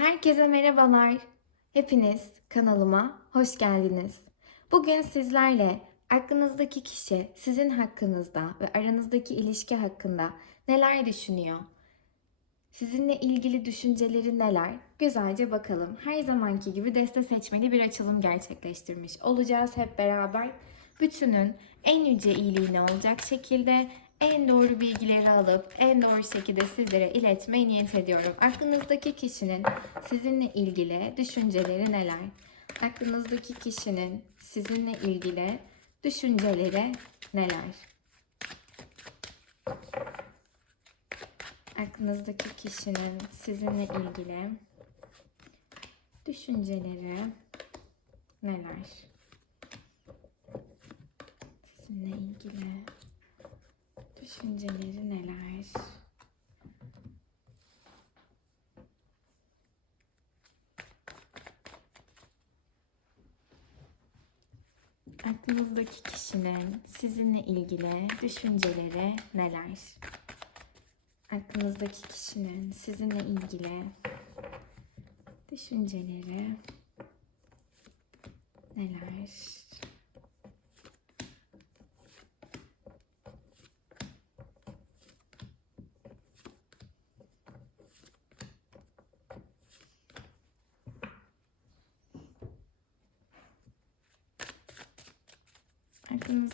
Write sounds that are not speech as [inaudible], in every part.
Herkese merhabalar. Hepiniz kanalıma hoş geldiniz. Bugün sizlerle aklınızdaki kişi sizin hakkınızda ve aranızdaki ilişki hakkında neler düşünüyor? Sizinle ilgili düşünceleri neler? Güzelce bakalım. Her zamanki gibi deste seçmeli bir açılım gerçekleştirmiş olacağız hep beraber. Bütünün en yüce iyiliğine olacak şekilde en doğru bilgileri alıp en doğru şekilde sizlere iletmeyi niyet ediyorum. Aklınızdaki kişinin sizinle ilgili düşünceleri neler? Aklınızdaki kişinin sizinle ilgili düşünceleri neler? Aklınızdaki kişinin sizinle ilgili düşünceleri neler? Sizinle ilgili düşünceleri neler? Aklınızdaki kişinin sizinle ilgili düşünceleri neler? Aklınızdaki kişinin sizinle ilgili düşünceleri neler?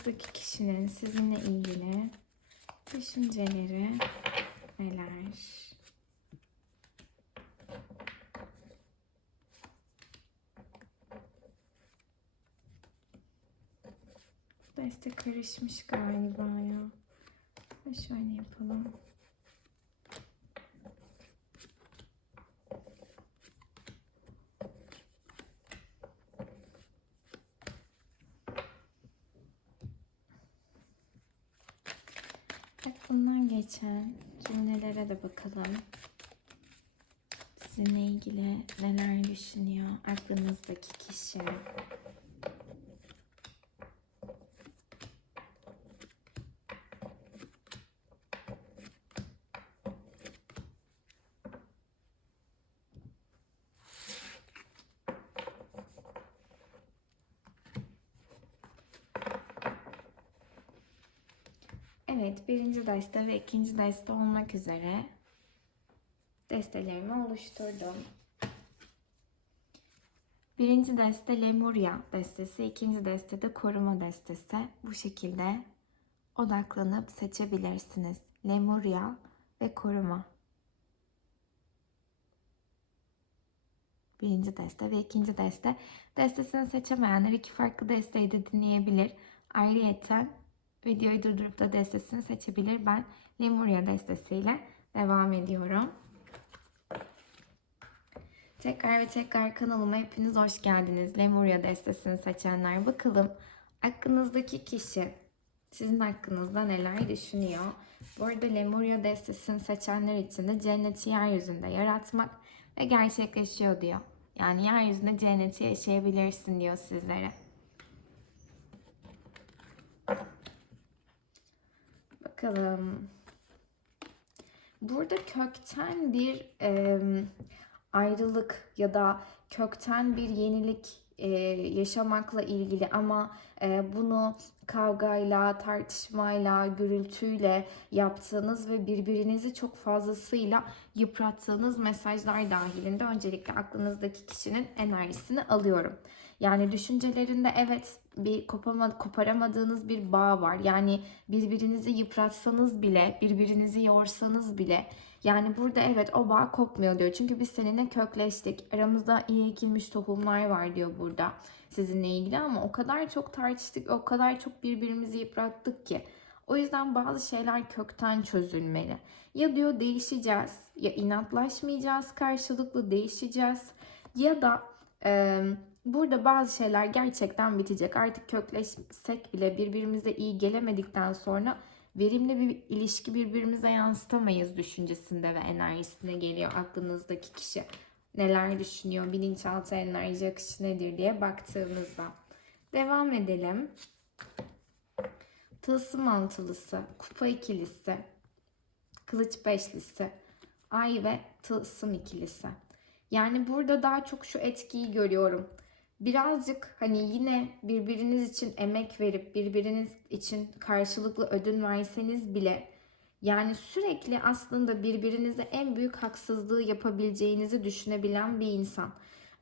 Aklınızdaki kişinin sizinle ilgili düşünceleri neler? Deste karışmış galiba ya. Şöyle yapalım. Aklından geçen cümlelere de bakalım. Sizinle ilgili neler düşünüyor aklınızdaki kişi? Evet, birinci deste ve ikinci deste olmak üzere destelerimi oluşturdum. Birinci deste Lemuria destesi, ikinci deste de koruma destesi. Bu şekilde odaklanıp seçebilirsiniz. Lemuria ve koruma. Birinci deste ve ikinci deste. Destesini seçemeyenler iki farklı desteği de dinleyebilir. Ayrıyeten videoyu durdurup da destesini seçebilir. Ben Lemuria destesiyle devam ediyorum. Tekrar ve tekrar kanalıma hepiniz hoş geldiniz. Lemuria destesini seçenler. Bakalım aklınızdaki kişi sizin hakkınızda neler düşünüyor? Bu arada Lemuria destesini seçenler için de cenneti yeryüzünde yaratmak ve gerçekleşiyor diyor. Yani yeryüzünde cenneti yaşayabilirsin diyor sizlere. Bakalım. Burada kökten bir e, ayrılık ya da kökten bir yenilik e, yaşamakla ilgili ama e, bunu kavgayla, tartışmayla, gürültüyle yaptığınız ve birbirinizi çok fazlasıyla yıprattığınız mesajlar dahilinde öncelikle aklınızdaki kişinin enerjisini alıyorum. Yani düşüncelerinde evet bir kopama, koparamadığınız bir bağ var. Yani birbirinizi yıpratsanız bile, birbirinizi yorsanız bile yani burada evet o bağ kopmuyor diyor. Çünkü biz seninle kökleştik. Aramızda iyi ekilmiş tohumlar var diyor burada sizinle ilgili ama o kadar çok tartıştık, o kadar çok birbirimizi yıprattık ki. O yüzden bazı şeyler kökten çözülmeli. Ya diyor değişeceğiz, ya inatlaşmayacağız, karşılıklı değişeceğiz ya da burada bazı şeyler gerçekten bitecek. Artık kökleşsek bile birbirimize iyi gelemedikten sonra verimli bir ilişki birbirimize yansıtamayız düşüncesinde ve enerjisine geliyor aklınızdaki kişi. Neler düşünüyor, bilinçaltı enerji akışı nedir diye baktığımızda. Devam edelim. Tılsım altılısı, kupa ikilisi, kılıç beşlisi, ay ve tılsım ikilisi. Yani burada daha çok şu etkiyi görüyorum. Birazcık hani yine birbiriniz için emek verip birbiriniz için karşılıklı ödün verseniz bile yani sürekli aslında birbirinize en büyük haksızlığı yapabileceğinizi düşünebilen bir insan.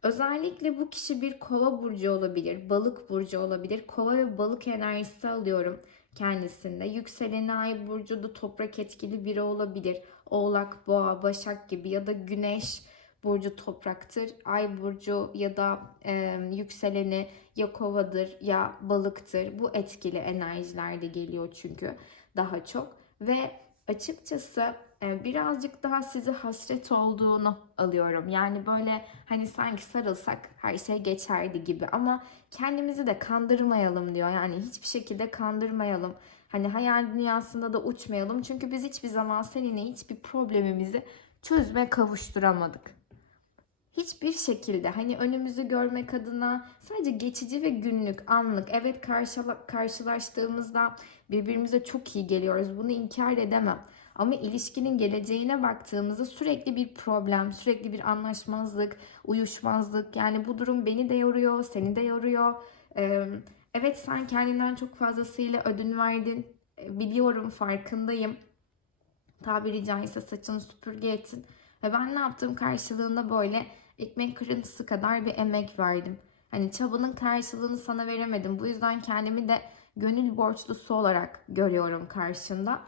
Özellikle bu kişi bir kova burcu olabilir, balık burcu olabilir. Kova ve balık enerjisi alıyorum kendisinde. Yükseleni ay burcu da toprak etkili biri olabilir. Oğlak, boğa, başak gibi ya da güneş burcu topraktır. Ay burcu ya da e, yükseleni ya kovadır ya balıktır. Bu etkili enerjilerde geliyor çünkü daha çok. Ve açıkçası birazcık daha sizi hasret olduğunu alıyorum. Yani böyle hani sanki sarılsak her şey geçerdi gibi ama kendimizi de kandırmayalım diyor. Yani hiçbir şekilde kandırmayalım. Hani hayal dünyasında da uçmayalım. Çünkü biz hiçbir zaman seninle hiçbir problemimizi çözme kavuşturamadık. Hiçbir şekilde hani önümüzü görmek adına sadece geçici ve günlük, anlık. Evet karşıla, karşılaştığımızda birbirimize çok iyi geliyoruz. Bunu inkar edemem. Ama ilişkinin geleceğine baktığımızda sürekli bir problem, sürekli bir anlaşmazlık, uyuşmazlık. Yani bu durum beni de yoruyor, seni de yoruyor. Evet sen kendinden çok fazlasıyla ödün verdin. Ee, Biliyorum, farkındayım. Tabiri caizse saçını süpürge ettin. Ve ben ne yaptım karşılığında böyle ekmek kırıntısı kadar bir emek verdim. Hani çabanın karşılığını sana veremedim. Bu yüzden kendimi de gönül borçlusu olarak görüyorum karşında.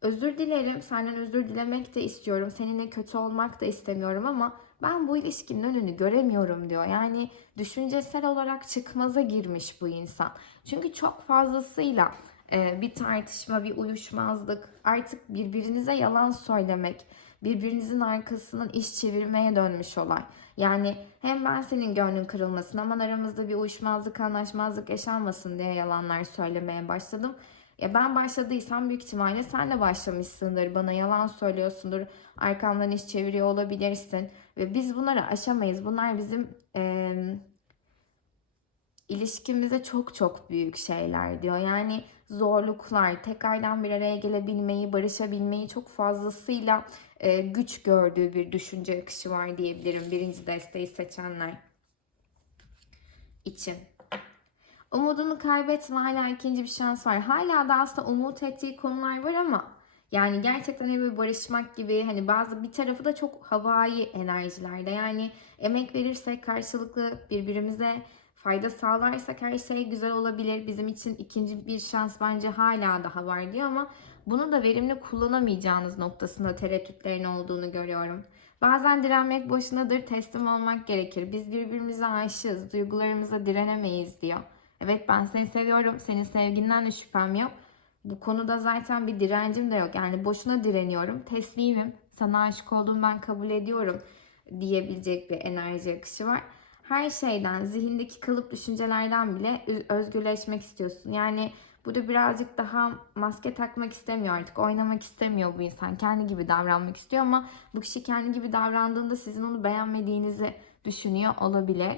Özür dilerim, senden özür dilemek de istiyorum. Seninle kötü olmak da istemiyorum ama ben bu ilişkinin önünü göremiyorum diyor. Yani düşüncesel olarak çıkmaza girmiş bu insan. Çünkü çok fazlasıyla e, bir tartışma, bir uyuşmazlık, artık birbirinize yalan söylemek, birbirinizin arkasından iş çevirmeye dönmüş olay. Yani hem ben senin gönlün kırılmasın aman aramızda bir uyuşmazlık, anlaşmazlık yaşanmasın diye yalanlar söylemeye başladım. Ya ben başladıysam büyük ihtimalle sen de başlamışsındır. Bana yalan söylüyorsundur. Arkamdan iş çeviriyor olabilirsin. Ve biz bunları aşamayız. Bunlar bizim e, ilişkimize çok çok büyük şeyler diyor. Yani zorluklar, tekrardan bir araya gelebilmeyi, barışabilmeyi çok fazlasıyla e, güç gördüğü bir düşünce akışı var diyebilirim birinci desteği seçenler için. Umudunu kaybetme hala ikinci bir şans var. Hala da aslında umut ettiği konular var ama yani gerçekten böyle barışmak gibi hani bazı bir tarafı da çok havai enerjilerde. Yani emek verirsek karşılıklı birbirimize fayda sağlarsak her şey güzel olabilir. Bizim için ikinci bir şans bence hala daha var diyor ama bunu da verimli kullanamayacağınız noktasında tereddütlerin olduğunu görüyorum. Bazen direnmek boşunadır, teslim olmak gerekir. Biz birbirimize aşığız, duygularımıza direnemeyiz diyor. Evet ben seni seviyorum, senin sevginden de şüphem yok. Bu konuda zaten bir direncim de yok. Yani boşuna direniyorum, teslimim, sana aşık olduğumu ben kabul ediyorum diyebilecek bir enerji akışı var. Her şeyden, zihindeki kalıp düşüncelerden bile özgürleşmek istiyorsun. Yani burada birazcık daha maske takmak istemiyor artık. Oynamak istemiyor bu insan. Kendi gibi davranmak istiyor ama bu kişi kendi gibi davrandığında sizin onu beğenmediğinizi düşünüyor olabilir.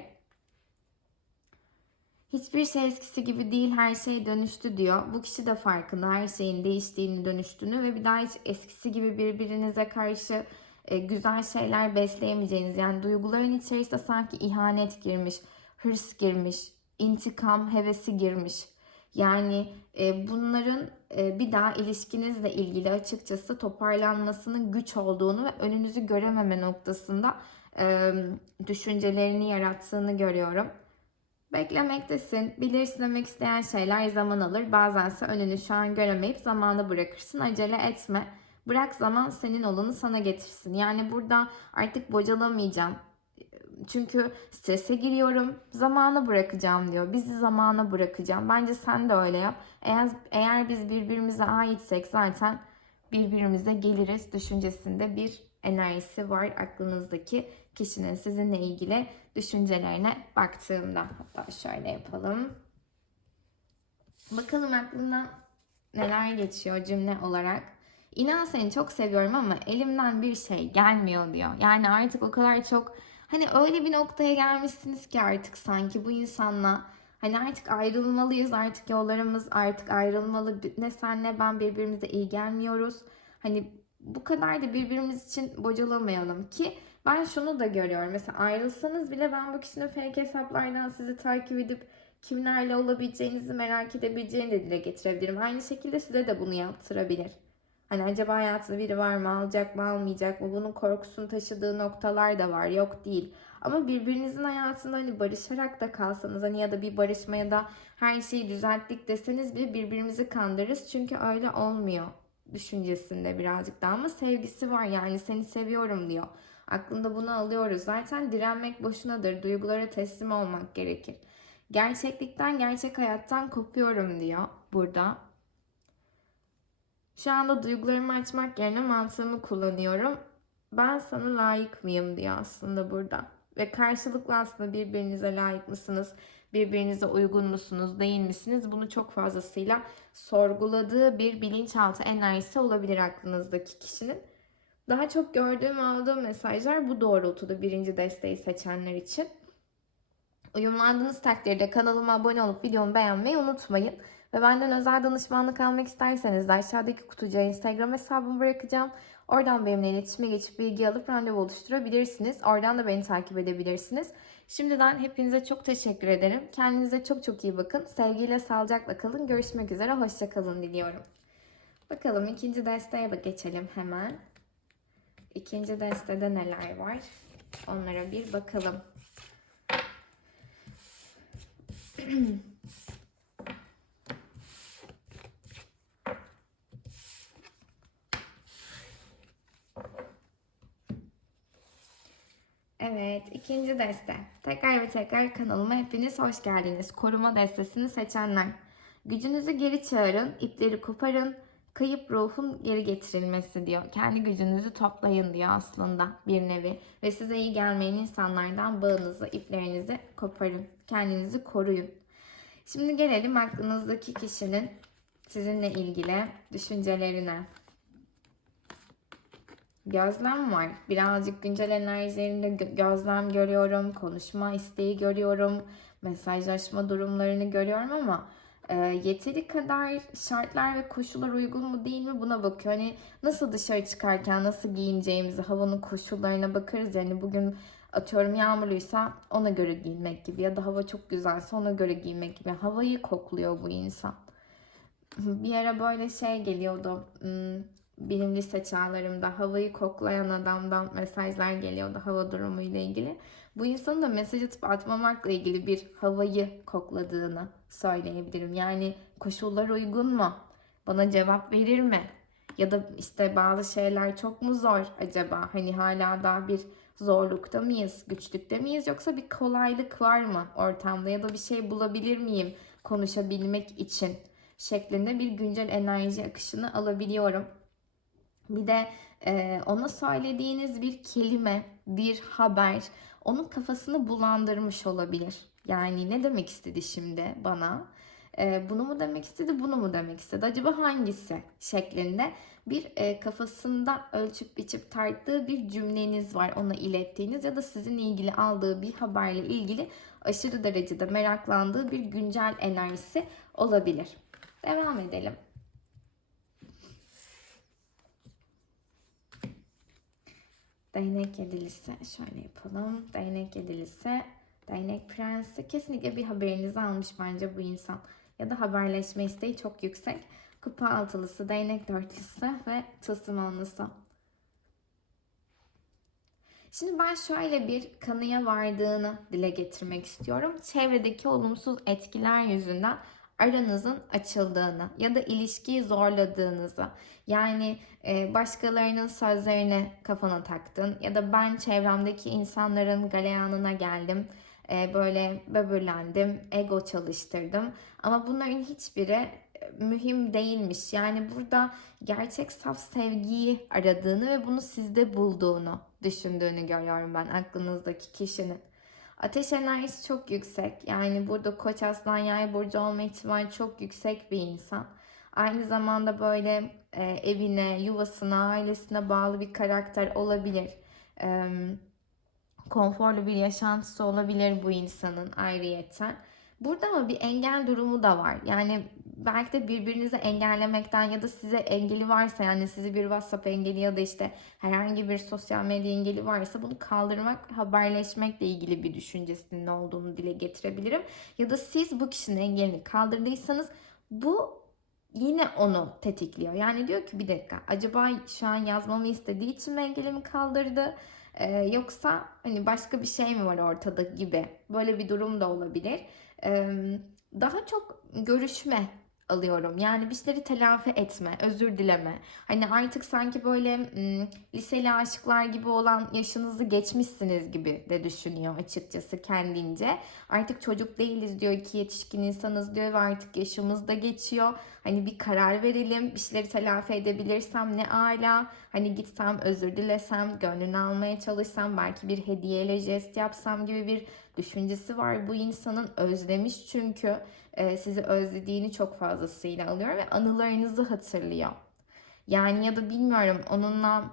Hiçbir şey eskisi gibi değil, her şey dönüştü diyor. Bu kişi de farkında her şeyin değiştiğini, dönüştüğünü ve bir daha hiç eskisi gibi birbirinize karşı güzel şeyler besleyemeyeceğiniz. Yani duyguların içerisinde sanki ihanet girmiş, hırs girmiş, intikam hevesi girmiş. Yani e, bunların e, bir daha ilişkinizle ilgili açıkçası toparlanmasının güç olduğunu ve önünüzü görememe noktasında e, düşüncelerini yarattığını görüyorum. Beklemektesin. Bilirsin demek isteyen şeyler zaman alır. Bazense önünü şu an göremeyip zamanı bırakırsın. Acele etme. Bırak zaman senin olanı sana getirsin. Yani burada artık bocalamayacağım. Çünkü strese giriyorum. Zamanı bırakacağım diyor. Bizi zamana bırakacağım. Bence sen de öyle yap. Eğer, eğer biz birbirimize aitsek zaten birbirimize geliriz düşüncesinde bir enerjisi var aklınızdaki kişinin sizinle ilgili düşüncelerine baktığımda. Hatta şöyle yapalım. Bakalım aklından neler geçiyor cümle olarak. İnan seni çok seviyorum ama elimden bir şey gelmiyor diyor. Yani artık o kadar çok hani öyle bir noktaya gelmişsiniz ki artık sanki bu insanla hani artık ayrılmalıyız artık yollarımız artık ayrılmalı ne sen ne ben birbirimize iyi gelmiyoruz. Hani bu kadar da birbirimiz için bocalamayalım ki Ben şunu da görüyorum. Mesela ayrılsanız bile ben bu kişinin fake hesaplardan sizi takip edip kimlerle olabileceğinizi merak edebileceğini de dile getirebilirim. Aynı şekilde size de bunu yaptırabilir. Hani acaba hayatında biri var mı, alacak mı, almayacak mı? Bunun korkusunu taşıdığı noktalar da var. Yok değil. Ama birbirinizin hayatında hani barışarak da kalsanız hani ya da bir barışmaya da her şeyi düzelttik deseniz bile birbirimizi kandırırız. Çünkü öyle olmuyor düşüncesinde birazcık daha ama sevgisi var yani seni seviyorum diyor. Aklında bunu alıyoruz. Zaten direnmek boşunadır. Duygulara teslim olmak gerekir. Gerçeklikten, gerçek hayattan kopuyorum diyor burada. Şu anda duygularımı açmak yerine mantığımı kullanıyorum. Ben sana layık mıyım diyor aslında burada. Ve karşılıklı aslında birbirinize layık mısınız? Birbirinize uygun musunuz? Değil misiniz? Bunu çok fazlasıyla sorguladığı bir bilinçaltı enerjisi olabilir aklınızdaki kişinin. Daha çok gördüğüm aldığım mesajlar bu doğrultuda birinci desteği seçenler için. Uyumlandığınız takdirde kanalıma abone olup videomu beğenmeyi unutmayın. Ve benden özel danışmanlık almak isterseniz de aşağıdaki kutucuğa Instagram hesabımı bırakacağım. Oradan benimle iletişime geçip bilgi alıp randevu oluşturabilirsiniz. Oradan da beni takip edebilirsiniz. Şimdiden hepinize çok teşekkür ederim. Kendinize çok çok iyi bakın. Sevgiyle sağlıcakla kalın. Görüşmek üzere. Hoşçakalın diliyorum. Bakalım ikinci desteğe bak geçelim hemen. İkinci destede neler var? Onlara bir bakalım. [clears throat] Evet, ikinci deste. Tekrar ve tekrar kanalıma hepiniz hoş geldiniz. Koruma destesini seçenler. Gücünüzü geri çağırın, ipleri koparın, kayıp ruhun geri getirilmesi diyor. Kendi gücünüzü toplayın diyor aslında bir nevi. Ve size iyi gelmeyen insanlardan bağınızı, iplerinizi koparın. Kendinizi koruyun. Şimdi gelelim aklınızdaki kişinin sizinle ilgili düşüncelerine. Gözlem var. Birazcık güncel enerjilerinde gö- gözlem görüyorum. Konuşma isteği görüyorum. Mesajlaşma durumlarını görüyorum ama e, yeteri kadar şartlar ve koşullar uygun mu değil mi buna bakıyor. Hani nasıl dışarı çıkarken nasıl giyineceğimizi, havanın koşullarına bakarız. Yani bugün atıyorum yağmurluysa ona göre giyinmek gibi ya da hava çok güzelse ona göre giyinmek gibi. Havayı kokluyor bu insan. [laughs] Bir ara böyle şey geliyordu. hmm, Benim lise çağlarımda havayı koklayan adamdan mesajlar geliyordu hava durumu ile ilgili. Bu insanın da mesaj atıp atmamakla ilgili bir havayı kokladığını söyleyebilirim. Yani koşullar uygun mu? Bana cevap verir mi? Ya da işte bazı şeyler çok mu zor acaba? Hani hala daha bir zorlukta mıyız, güçlükte miyiz yoksa bir kolaylık var mı ortamda ya da bir şey bulabilir miyim konuşabilmek için şeklinde bir güncel enerji akışını alabiliyorum. Bir de e, ona söylediğiniz bir kelime, bir haber onun kafasını bulandırmış olabilir. Yani ne demek istedi şimdi bana? E, bunu mu demek istedi, bunu mu demek istedi? Acaba hangisi şeklinde bir e, kafasında ölçüp biçip tarttığı bir cümleniz var ona ilettiğiniz ya da sizinle ilgili aldığı bir haberle ilgili aşırı derecede meraklandığı bir güncel enerjisi olabilir. Devam edelim. Değnek yedilisi şöyle yapalım. Değnek yedilisi, değnek prensi. Kesinlikle bir haberinizi almış bence bu insan. Ya da haberleşme isteği çok yüksek. Kupa altılısı, değnek dörtlüsü ve tılsım onlusu. Şimdi ben şöyle bir kanıya vardığını dile getirmek istiyorum. Çevredeki olumsuz etkiler yüzünden aranızın açıldığını ya da ilişkiyi zorladığınızı yani e, başkalarının sözlerine kafana taktın ya da ben çevremdeki insanların galeyanına geldim e, böyle böbürlendim ego çalıştırdım ama bunların hiçbiri e, mühim değilmiş yani burada gerçek saf sevgiyi aradığını ve bunu sizde bulduğunu düşündüğünü görüyorum ben aklınızdaki kişinin. Ateş enerjisi çok yüksek. Yani burada koç aslan yay burcu olma ihtimali çok yüksek bir insan. Aynı zamanda böyle e, evine, yuvasına, ailesine bağlı bir karakter olabilir. E, konforlu bir yaşantısı olabilir bu insanın ayrıyeten. Burada ama bir engel durumu da var. Yani belki de birbirinizi engellemekten ya da size engeli varsa yani sizi bir WhatsApp engeli ya da işte herhangi bir sosyal medya engeli varsa bunu kaldırmak, haberleşmekle ilgili bir düşüncesinin olduğunu dile getirebilirim. Ya da siz bu kişinin engelini kaldırdıysanız bu yine onu tetikliyor. Yani diyor ki bir dakika acaba şu an yazmamı istediği için mi engelimi kaldırdı? Ee, yoksa hani başka bir şey mi var ortada gibi böyle bir durum da olabilir. Ee, daha çok görüşme alıyorum. Yani bir şeyleri telafi etme, özür dileme. Hani artık sanki böyle m, liseli aşıklar gibi olan yaşınızı geçmişsiniz gibi de düşünüyor açıkçası kendince. Artık çocuk değiliz diyor ki yetişkin insanız diyor ve artık yaşımız da geçiyor. Hani bir karar verelim, bir şeyleri telafi edebilirsem ne ala. Hani gitsem özür dilesem, gönlünü almaya çalışsam, belki bir hediyeyle jest yapsam gibi bir düşüncesi var. Bu insanın özlemiş çünkü e, sizi özlediğini çok fazlasıyla alıyor ve anılarınızı hatırlıyor. Yani ya da bilmiyorum onunla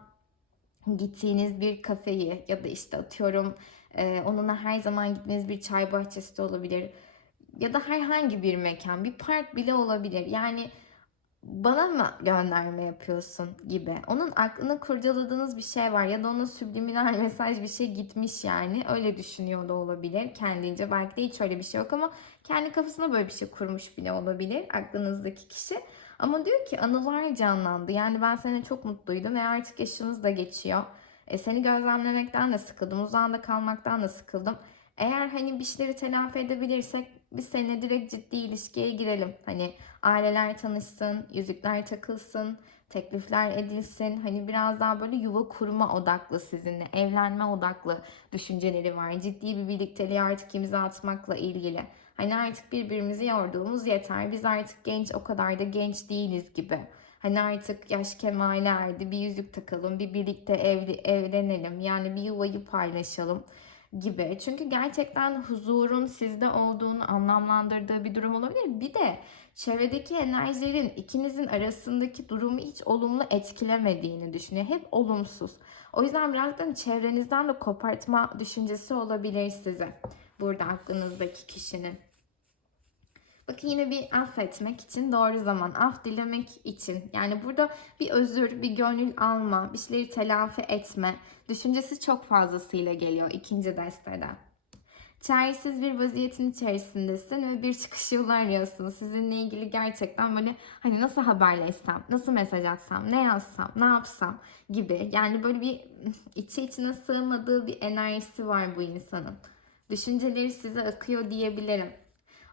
gittiğiniz bir kafeyi ya da işte atıyorum e, onunla her zaman gittiğiniz bir çay bahçesi de olabilir. Ya da herhangi bir mekan, bir park bile olabilir. Yani bana mı gönderme yapıyorsun gibi. Onun aklını kurcaladığınız bir şey var ya da ona subliminal [laughs] mesaj bir şey gitmiş yani. Öyle düşünüyor da olabilir kendince. Belki de hiç öyle bir şey yok ama kendi kafasına böyle bir şey kurmuş bile olabilir aklınızdaki kişi. Ama diyor ki anılar canlandı. Yani ben seninle çok mutluydum ve artık yaşımız da geçiyor. E, seni gözlemlemekten de sıkıldım. Uzağında kalmaktan da sıkıldım. Eğer hani bir şeyleri telafi edebilirsek biz seninle direkt ciddi ilişkiye girelim. Hani aileler tanışsın, yüzükler takılsın, teklifler edilsin. Hani biraz daha böyle yuva kurma odaklı sizinle, evlenme odaklı düşünceleri var. Ciddi bir birlikteliğe artık imza atmakla ilgili. Hani artık birbirimizi yorduğumuz yeter. Biz artık genç o kadar da genç değiliz gibi. Hani artık yaş kemale erdi. Bir yüzük takalım, bir birlikte evli, evlenelim. Yani bir yuvayı paylaşalım gibi. Çünkü gerçekten huzurun sizde olduğunu anlamlandırdığı bir durum olabilir. Bir de çevredeki enerjilerin ikinizin arasındaki durumu hiç olumlu etkilemediğini düşünüyor. Hep olumsuz. O yüzden birazdan çevrenizden de kopartma düşüncesi olabilir size. Burada aklınızdaki kişinin. Bakın yine bir affetmek için doğru zaman, af dilemek için. Yani burada bir özür, bir gönül alma, bir şeyleri telafi etme düşüncesi çok fazlasıyla geliyor ikinci desteden. Çaresiz bir vaziyetin içerisindesin ve bir çıkış yolu arıyorsun. Sizinle ilgili gerçekten böyle hani nasıl haberleşsem, nasıl mesaj atsam, ne yazsam, ne yapsam gibi. Yani böyle bir [laughs] içi içine sığmadığı bir enerjisi var bu insanın. Düşünceleri size akıyor diyebilirim.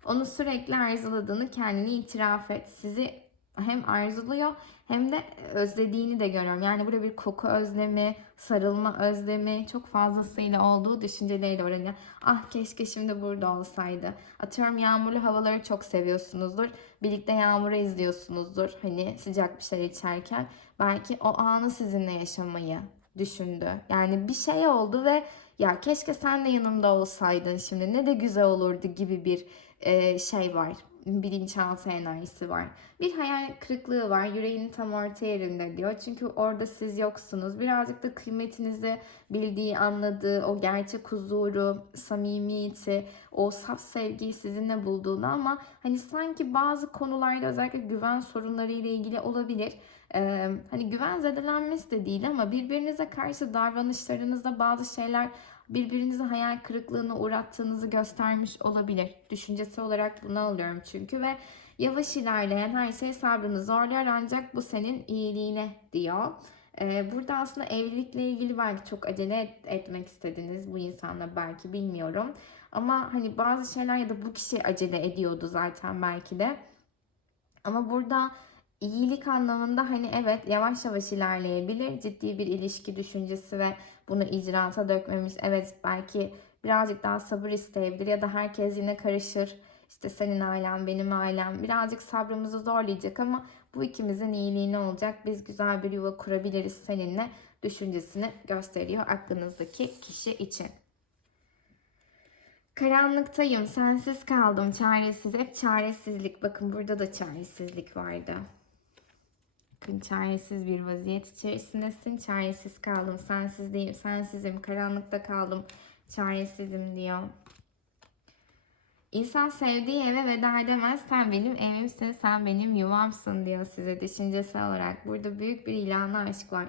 Onu sürekli arzuladığını kendini itiraf et. Sizi hem arzuluyor hem de özlediğini de görüyorum. Yani burada bir koku özlemi, sarılma özlemi çok fazlasıyla olduğu düşünceleri de var. Hani, ah keşke şimdi burada olsaydı. Atıyorum yağmurlu havaları çok seviyorsunuzdur. Birlikte yağmuru izliyorsunuzdur. Hani sıcak bir şey içerken. Belki o anı sizinle yaşamayı düşündü. Yani bir şey oldu ve ya keşke sen de yanımda olsaydın şimdi ne de güzel olurdu gibi bir şey var. Bilinçaltı enerjisi var. Bir hayal kırıklığı var. Yüreğinin tam orta yerinde diyor. Çünkü orada siz yoksunuz. Birazcık da kıymetinizi bildiği, anladığı, o gerçek huzuru, samimiyeti, o saf sevgiyi sizinle bulduğunu ama hani sanki bazı konularda özellikle güven sorunları ile ilgili olabilir. Ee, hani güven zedelenmesi de değil ama birbirinize karşı davranışlarınızda bazı şeyler birbirinizi hayal kırıklığına uğrattığınızı göstermiş olabilir. Düşüncesi olarak bunu alıyorum çünkü ve yavaş ilerleyen her şey sabrını zorlar ancak bu senin iyiliğine diyor. Ee, burada aslında evlilikle ilgili belki çok acele et, etmek istediniz bu insanla belki bilmiyorum. Ama hani bazı şeyler ya da bu kişi acele ediyordu zaten belki de. Ama burada iyilik anlamında hani evet yavaş yavaş ilerleyebilir. Ciddi bir ilişki düşüncesi ve bunu icraata dökmemiş. Evet belki birazcık daha sabır isteyebilir ya da herkes yine karışır. İşte senin ailen, benim ailem birazcık sabrımızı zorlayacak ama bu ikimizin iyiliğine olacak. Biz güzel bir yuva kurabiliriz seninle düşüncesini gösteriyor aklınızdaki kişi için. Karanlıktayım, sensiz kaldım, çaresiz. Hep çaresizlik. Bakın burada da çaresizlik vardı. Bakın çaresiz bir vaziyet içerisindesin. Çaresiz kaldım, sensiz değilim, sensizim, karanlıkta kaldım, çaresizim diyor. İnsan sevdiği eve veda edemez. Sen benim evimsin, sen benim yuvamsın diyor size düşüncesel olarak. Burada büyük bir ilanlı aşk var.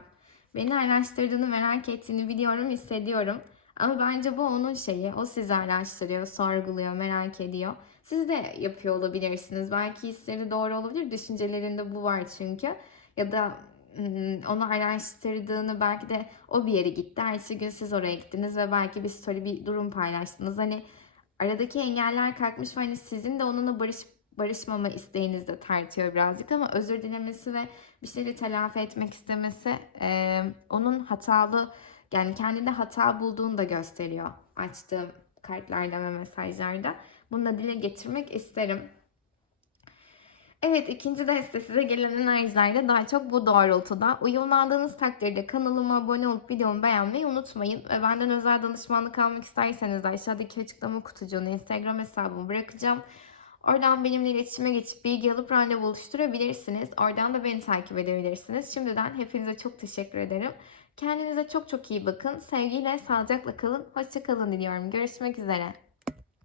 Beni araştırdığını merak ettiğini biliyorum, hissediyorum. Ama bence bu onun şeyi. O sizi araştırıyor, sorguluyor, merak ediyor. Siz de yapıyor olabilirsiniz. Belki hisleri doğru olabilir. Düşüncelerinde bu var çünkü. Ya da onu araştırdığını belki de o bir yere gitti. Ertesi gün siz oraya gittiniz ve belki bir story, bir durum paylaştınız. Hani aradaki engeller kalkmış ve hani sizin de onunla barış barışmama isteğiniz de tartıyor birazcık ama özür dilemesi ve bir şeyleri telafi etmek istemesi e, onun hatalı yani kendinde hata bulduğunu da gösteriyor açtığım kartlarda ve mesajlarda. Bunu da dile getirmek isterim. Evet ikinci deste size gelen enerjilerde daha çok bu doğrultuda. Uyumlandığınız takdirde kanalıma abone olup videomu beğenmeyi unutmayın. Ve benden özel danışmanlık almak isterseniz de aşağıdaki açıklama kutucuğuna Instagram hesabımı bırakacağım. Oradan benimle iletişime geçip bilgi alıp randevu oluşturabilirsiniz. Oradan da beni takip edebilirsiniz. Şimdiden hepinize çok teşekkür ederim. Kendinize çok çok iyi bakın. Sevgiyle, sağlıcakla kalın. Hoşça kalın diliyorum. Görüşmek üzere.